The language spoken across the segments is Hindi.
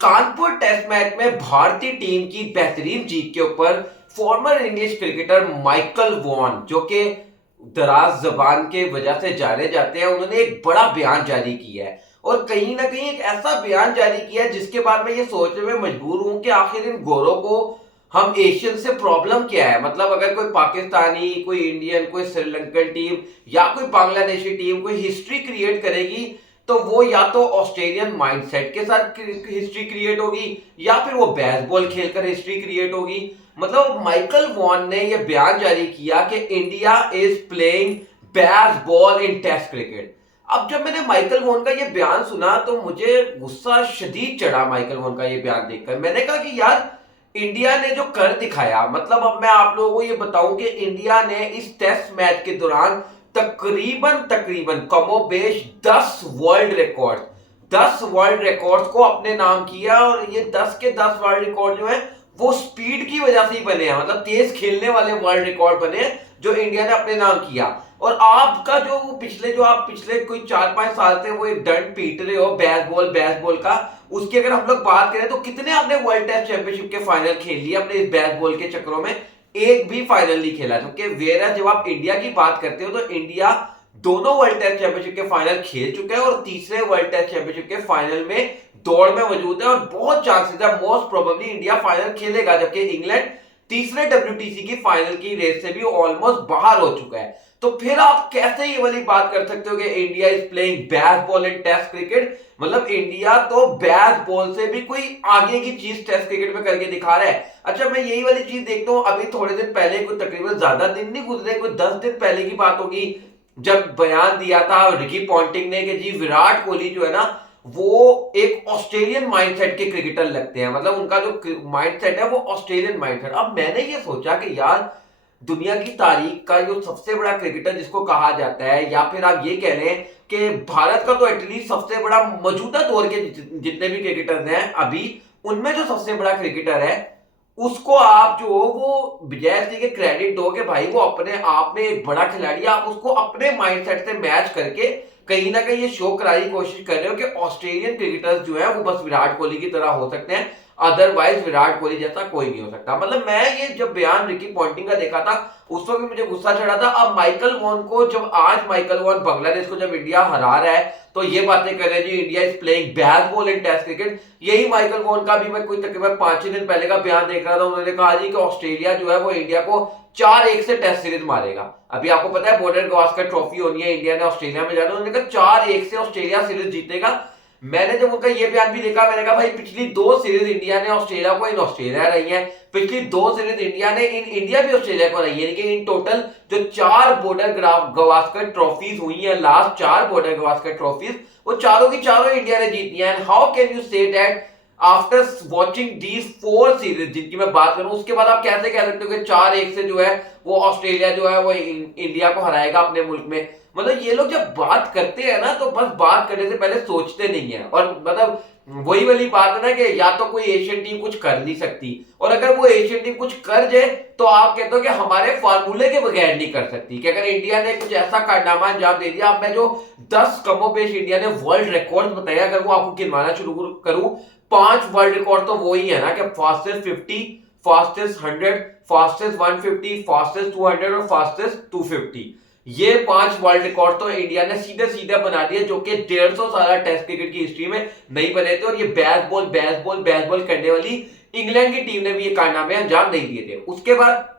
कानपुर टेस्ट मैच में भारतीय टीम की बेहतरीन जीत के ऊपर farmer English cricketer Michael Vaughan, जो कि दराज जबान के वजह से जाने जाते हैं, उन्होंने एक बड़ा बयान जारी किया है। और कहीं ना कहीं एक ऐसा बयान जारी किया है जिसके बाद मैं ये सोचने में मजबूर हूं कि आखिर इन गोरों को हम एशियन से प्रॉब्लम क्या है। मतलब अगर कोई पाकिस्तानी, कोई इंडियन, कोई श्रीलंकन टीम या कोई बांग्लादेशी टीम कोई हिस्ट्री क्रिएट करेगी तो वो या तो ऑस्ट्रेलियन माइंडसेट के साथ हिस्ट्री क्रिएट होगी या फिर वो बेसबॉल खेलकर हिस्ट्री क्रिएट होगी। मतलब माइकल वॉन ने यह बयान जारी किया कि India is playing baseball in test cricket. अब जब मैंने माइकल वॉन का यह बयान सुना तो मुझे गुस्सा शदीद चढ़ा। माइकल वॉन का यह बयान देखकर मैंने कहा कि यार, इंडिया ने जो कर दिखाया, मतलब अब मैं आप लोगों को ये बताऊं कि इंडिया ने इस टेस्ट मैच के दौरान तकरीबन तकरीबन कमोबेश 10 वर्ल्ड रिकॉर्ड्स को अपने नाम किया। और ये 10 के 10 वर्ल्ड रिकॉर्ड जो है वो स्पीड की वजह से ही बने हैं, मतलब तेज खेलने वाले वर्ल्ड रिकॉर्ड बने हैं जो इंडिया ने अपने नाम किया। और आपका जो वो आप पिछले कोई 4-5 साल से वो एक डंड पीट रहे हो बेसबॉल का, उसकी अगर हम लोग बात करें तो कितने आपने वर्ल्ड टेस्ट चैंपियनशिप के फाइनल खेल लिए अपने इस बेसबॉल के चक्रों में? एक भी फाइनल नहीं खेला। क्योंकि वेरा जब आप इंडिया की बात करते हो तो इंडिया दोनों वर्ल्ड टेस्ट चैंपियनशिप के फाइनल खेल चुका है और तीसरे वर्ल्ड टेस्ट चैंपियनशिप के फाइनल में दौड़ में मौजूद है। और बहुत चांसेस है, मोस्ट प्रोबेबली इंडिया फाइनल खेलेगा, जबकि इंग्लैंड तीसरे डब्ल्यूटीसी की फाइनल की रेस से भी ऑलमोस्ट बाहर हो चुका है। तो फिर आप कैसे ये वाली बात कर सकते हो कि India is playing baseball in test cricket? मतलब इंडिया तो बेसबॉल से भी कोई आगे की चीज टेस्ट क्रिकेट में करके दिखा रहा है। अच्छा, मैं यही वाली चीज देखता हूं, अभी थोड़े दिन पहले, कोई तकरीबन ज्यादा दिन नहीं गुजरे, कोई 10 दिन पहले की बात होगी, जब बयान दिया था रिकी पॉन्टिंग ने कि जी विराट कोहली जो है ना वो एक ऑस्ट्रेलियन माइंडसेट के क्रिकेटर लगते हैं। मतलब उनका जो माइंडसेट है वो ऑस्ट्रेलियन माइंडसेट। अब मैंने ये सोचा कि यार, दुनिया की तारीख का जो सबसे बड़ा क्रिकेटर जिसको कहा जाता है, या फिर आप ये कह लें कि भारत का तो एटलीस्ट सबसे बड़ा मौजूदा दौर के जितने भी क्रिकेटर्स हैं अभी, उनमें जो सबसे बड़ा क्रिकेटर है उसको आप जो वो विजय सिंह के क्रेडिट दो कि भाई वो अपने आप में एक बड़ा खिलाड़ी, आप उसको अपने माइंडसेट से मैच करके कहीं ना कहीं ये शो कराने की कोशिश कर रहे हो कि ऑस्ट्रेलियन क्रिकेटर्स जो है वो बस विराट कोहली की तरह हो सकते हैं, अदरवाइज विराट कोहली जैसा कोई नहीं हो सकता। मतलब मैं ये जब बयान रिकी पॉन्टिंग का देखा था उस वक्त भी मुझे गुस्सा चढ़ा था। अब माइकल वॉन को जब आज माइकल वॉन बांग्लादेश को जब इंडिया हरा रहा है तो ये बातें कर रहे हैं जी India is playing baseball in test cricket. यही माइकल वॉन का भी मैं कोई तकरीबन 5-6 दिन पहले का बयान देख रहा था, उन्होंने कहा जी कि ऑस्ट्रेलिया जो है वो इंडिया को 4-1 से टेस्ट सीरीज मारेगा। अभी आपको पता है बॉर्डर गवास्कर ट्रॉफी होनी है, इंडिया ने ऑस्ट्रेलिया में जाना, उन्होंने कहा 4-1 से ऑस्ट्रेलिया सीरीज जीतेगा। मैंने जब उनका ये बयान भी देखा, मैंने कहा भाई पिछली 2 सीरीज इंडिया ने ऑस्ट्रेलिया को इन ऑस्ट्रेलिया रही है, पिछली 2 सीरीज इंडिया ने इन इंडिया भी ऑस्ट्रेलिया को रही है। लेकिन इन टोटल जो 4 बॉर्डर गवास्कर ट्रॉफीज हुई हैं, लास्ट 4 बॉर्डर गवास्कर ट्रॉफीज, वो चारों की चारों इंडिया ने जीती हैं। And how can you say that after watching these 4 series जिनकी मैं बात करूं, उसके बाद आप कैसे कह सकते हो कि 4-1 से जो है वो ऑस्ट्रेलिया जो है वो इंडिया को हराएगा अपने मुल्क में? मतलब ये लोग जब बात करते हैं ना तो बस बात करने से पहले सोचते नहीं है। और मतलब वही वाली बात है ना कि या तो कोई एशियन टीम कुछ कर नहीं सकती, और अगर वो एशियन टीम कुछ कर जाए तो आप कहते हो कि हमारे फार्मूले के बगैर नहीं कर सकती। कि अगर इंडिया ने कुछ ऐसा कारनामा अंजाम दे दिया, अब मैं जो 10 कमोबेश इंडिया ने वर्ल्ड रिकॉर्ड बताया, अगर वो आपको गिनवाना शुरू करूं, 5 वर्ल्ड रिकॉर्ड तो वो ही है ना कि फास्टेस्ट 50, फास्टेस्ट 100, फास्टेस्ट 150, फास्टेस्ट 200 और फास्टेस्ट 250। ये 5 वर्ल्ड रिकॉर्ड तो इंडिया ने सीधे सीधे बना दिए, जो कि 150 साल टेस्ट क्रिकेट की हिस्ट्री में नहीं बने थे। और ये बेसबॉल करने वाली इंग्लैंड की टीम ने भी ये कारनामे अंजाम नहीं दिए थे। उसके बाद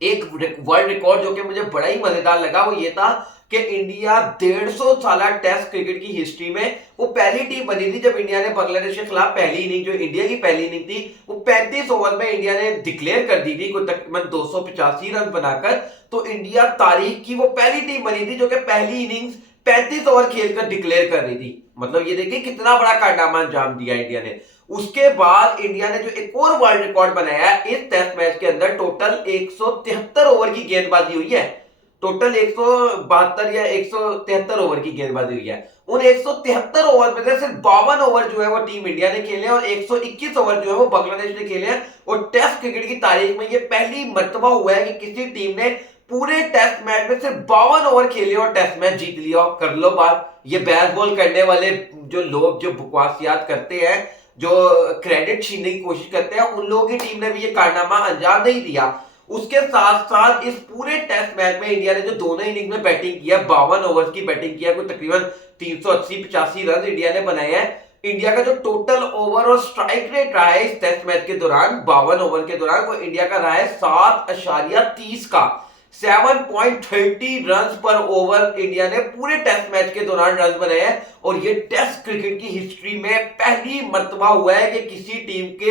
एक वर्ल्ड रिकॉर्ड जो कि मुझे बड़ा ही मजेदार लगा वो ये था कि इंडिया 150 साल टेस्ट क्रिकेट की हिस्ट्री में वो पहली टीम बनी थी जब इंडिया ने बांग्लादेश के खिलाफ पहली इनिंग, जो इंडिया की पहली इनिंग थी, वो 35 ओवर में इंडिया ने डिक्लेयर कर दी थी, कोई तकरीबन 285 रन बनाकर। तो इंडिया तारीख की वो पहली टीम बनी थी जो कि पहली इनिंग्स 35 ओवर खेलकर डिक्लेयर कर रही थी। मतलब ये देखिए कितना बड़ा कारनामा अंजाम दिया इंडिया ने। उसके बाद इंडिया ने जो एक और वर्ल्ड रिकॉर्ड बनाया है, इस टेस्ट मैच के अंदर टोटल 173 ओवर की गेंदबाजी हुई है। टोटल 172 या 173 ओवर की गेंदबाजी हुई है। उन 173 ओवर में से सिर्फ 52 ओवर जो है वो टीम इंडिया ने खेले और 121 ओवर जो है वो बांग्लादेश ने खेले हैं। और टेस्ट क्रिकेट की तारीख में ये पहली मर्तबा हुआ है कि किसी टीम ने पूरे टेस्ट मैच में सिर्फ 52 ओवर खेले और टेस्ट मैच जीत लिया। कर लो बात। ये बेसबॉल करने वाले जो लोग जो बकवासियात करते हैं जो क्रेडिट छीनने की कोशिश करते हैं, उन लोगों की टीम ने भी ये कारनामा अंजाम नहीं दिया। उसके साथ साथ इस पूरे टेस्ट मैच में इंडिया ने जो दोनों इनिंग में बैटिंग किया, 52 ओवर्स की बैटिंग किया, कोई तकरीबन 380-85 रन इंडिया ने बनाए हैं। इंडिया का जो टोटल ओवर और स्ट्राइक रेट रहा है इस टेस्ट मैच के दौरान, 52 ओवर के दौरान, वो इंडिया का रहा है 7.30 का। 7.30 रन पर ओवर इंडिया ने पूरे टेस्ट मैच के दौरान रन बनाए हैं। और ये टेस्ट क्रिकेट की हिस्ट्री में पहली मर्तबा हुआ है कि किसी टीम के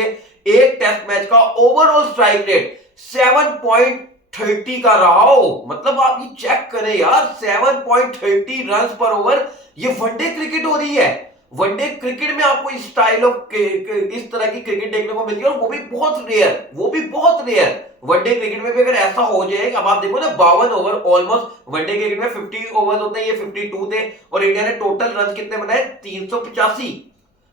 एक टेस्ट मैच का ओवरऑल स्ट्राइक रेट 7.30 का रहा हो। मतलब आप ये चेक करें यार, 7.30 रन पर ओवर। ये वनडे क्रिकेट हो रही है। वनडे क्रिकेट में आपको इस स्टाइल ऑफ इस तरह की क्रिकेट देखने को मिलती है, और वो भी बहुत रेयर। वनडे क्रिकेट में भी अगर ऐसा हो जाए, अब आप देखो ना, 52 ओवर ऑलमोस्ट, वनडे क्रिकेट में 50 ओवर होते हैं, ये 52 थे, और इंडिया ने टोटल रन कितने बनाए, 385।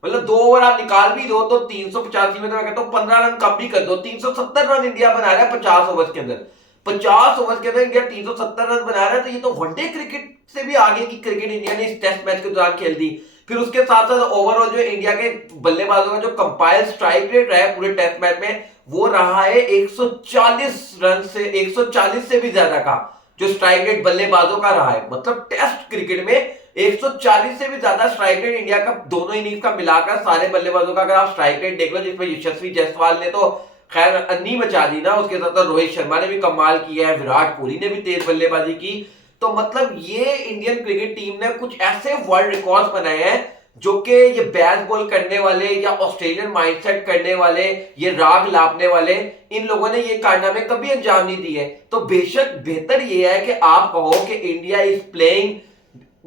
मतलब 2 ओवर आप निकाल भी दो तो 385 में, तो मैं कहता हूं 15 रन कम भी कर दो, 370 रन इंडिया बना रहा है 50 ओवर के अंदर। 50 ओवर के अंदर इंडिया 370 रन बना रहा है, तो ये तो वनडे क्रिकेट से भी आगे की क्रिकेट इंडिया ने इस टेस्ट मैच के दौरान खेल दी। फिर उसके साथ साथ ओवरऑल जो इंडिया के बल्लेबाजों का जो कंपाइल्ड स्ट्राइक रेट रहा है पूरे टेस्ट मैच में, वो रहा है 140 रन से, 140 से भी ज्यादा का जो स्ट्राइक रेट बल्लेबाजों का रहा है। मतलब टेस्ट क्रिकेट में 140 से भी ज्यादा स्ट्राइक रेट इंडिया का दोनों इनिंग्स का मिलाकर, सारे बल्लेबाजों का अगर आप स्ट्राइक रेट देख लो, जिसमें यशस्वी जायसवाल ने तो खैर अन्नी मचा दी ना, उसके साथ रोहित शर्मा ने भी कमाल किया है, विराट कोहली ने भी तेज बल्लेबाजी की। तो मतलब ये इंडियन क्रिकेट टीम ने कुछ ऐसे वर्ल्ड रिकॉर्ड्स बनाए हैं जो कि ये बैट बॉल करने वाले या ऑस्ट्रेलियन माइंडसेट करने वाले, ये राग लापने वाले, इन लोगों ने ये कारनामे कभी अंजाम नहीं दिए। तो बेशक बेहतर ये है कि आप कहो कि India is playing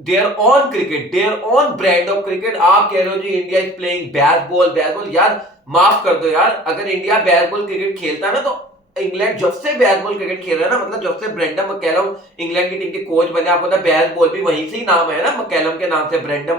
their own cricket, their own brand of cricket. आप कह रहे हो जी India is playing bat ball, यार माफ कर दो यार, अगर इंडिया बैट बॉल क्रिकेट खेलता ना, तो इंग्लैंड जब से बैट बॉल क्रिकेट खेल रहा है ना, मतलब जब से ब्रेंडन मैकलम इंग्लैंड की टीम के कोच बने, आपको पता है बैट बॉल भी वहीं से ही नाम है ना, मैकलम के नाम से, ब्रेंडन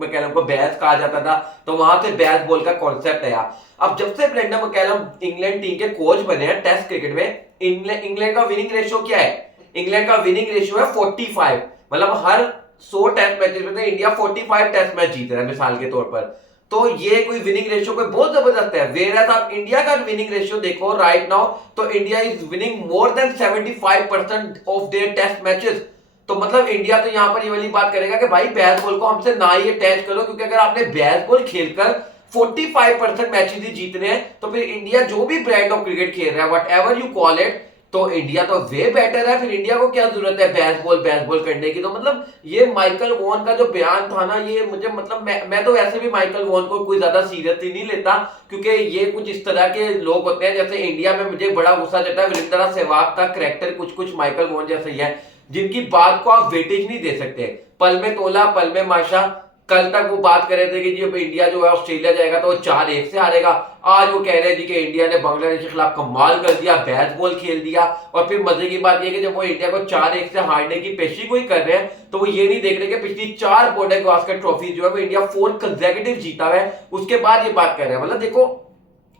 मैकलम को बैट कहा जाता था, तो वहां से बैट बॉल का कॉन्सेप्ट आया। अब जब से ब्रेंडन मैकलम इंग्लैंड टीम के कोच बने हैं टेस्ट क्रिकेट में, इंग्लैंड का विनिंग रेशियो क्या है? इंग्लैंड का विनिंग रेशियो है 45। मतलब हर 100 टेस्ट मैचेस में इंडिया 45 टेस्ट मैच जीत रहा है मिसाल के तौर पर। तो ये कोई विनिंग रेशियो कोई बहुत जबरदस्त है। वेयर आप इंडिया का विनिंग रेशियो देखो राइट नाउ, तो India is winning more than 75% of their test matches. तो मतलब इंडिया तो यहां पर ये वाली बात करेगा कि भाई बैट बॉल को हमसे ना ही अटैच करो, क्योंकि अगर आपने बैट बॉल खेलकर 45% मैचेस ही जीतने हैं, तो फिर इंडिया जो भी ब्रांड ऑफ क्रिकेट खेल रहा है, what ever you call it, तो इंडिया तो वे बेटर है। फिर इंडिया को क्या जरूरत है बैट बॉल करने की? तो मतलब ये माइकल वॉन का जो बयान था ना, ये मुझे मतलब मैं तो वैसे भी माइकल वॉन को कोई ज्यादा सीरियसली नहीं लेता, क्योंकि ये कुछ इस तरह के लोग होते हैं, जैसे इंडिया में मुझे बड़ा गुस्सा देता है वीरेंद्र सहवाग का करैक्टर कुछ माइकल वॉन जैसे ही है, जिनकी बात को आप वेटेज नहीं दे सकते। पल में तोला पल में माशा। कल तक वो बात कर रहे थे कि जी इंडिया जो है ऑस्ट्रेलिया जाएगा तो वो 4-1 से हारेगा। आज वो कह रहे हैं जी कि इंडिया ने बांग्लादेश के खिलाफ कमाल कर दिया, बैट बॉल खेल दिया। और फिर मजे की बात ये कि जब वो इंडिया को 4-1 से हारने की पेशी कोई कर रहे हैं, तो वो ये नहीं देख रहे कि पिछली 4 बॉर्डर गावस्कर ट्रॉफी जो है वो इंडिया 4 कंसेक्यूटिव जीता है, उसके बाद ये बात कर रहे हैं। मतलब देखो,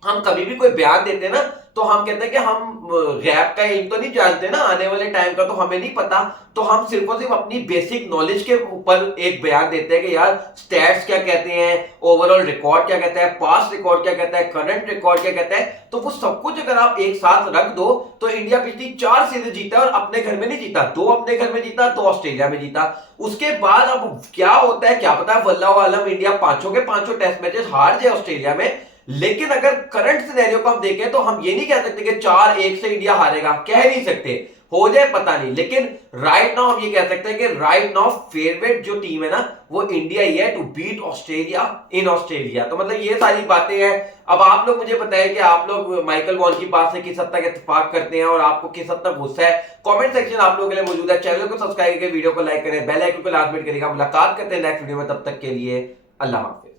हम कभी भी कोई बयान देते हैं ना, तो हम कहते हैं कि हम गैप का इल्म तो नहीं जानते ना, आने वाले टाइम का तो हमें नहीं पता, तो हम सिर्फ और सिर्फ अपनी बेसिक नॉलेज के ऊपर एक बयान देते हैं कि यार स्टैट्स क्या कहते हैं, ओवरऑल रिकॉर्ड क्या कहता है, पास्ट रिकॉर्ड क्या कहता है, करंट रिकॉर्ड क्या कहता है। तो वो सब कुछ अगर आप एक साथ रख दो, तो इंडिया पिछली 4 सीरीज जीता और अपने घर में नहीं जीता, 2 अपने घर में जीता, 2 ऑस्ट्रेलिया में जीता। उसके बाद अब क्या होता है क्या पता, वल्लाह आलम इंडिया 5 के 5 टेस्ट मैचेस हार जाए ऑस्ट्रेलिया में। लेकिन अगर करंट सिनेरियो को हम देखें, तो हम ये नहीं कह सकते कि 4-1 से इंडिया हारेगा, कह नहीं सकते, हो जाए पता नहीं। लेकिन राइट नाउ हम ये कह सकते हैं कि राइट नाउ फेवरेट जो टीम है ना, वो इंडिया ही है to beat Australia in Australia. तो मतलब ये सारी बातें हैं। अब आप लोग मुझे बताएं कि आप लोग माइकल वॉन की बात से किस हद तक इत्तेफाक करते हैं और आपको किस हद तक गुस्सा है। कमेंट सेक्शन आप लोगों के लिए मौजूद है। चैनल को सब्सक्राइब करके वीडियो को लाइक करें, बेल आइकन को लाजमी करेगा। मुलाकात करते हैं नेक्स्ट वीडियो में, तब तक के लिए अल्लाह हाफिज।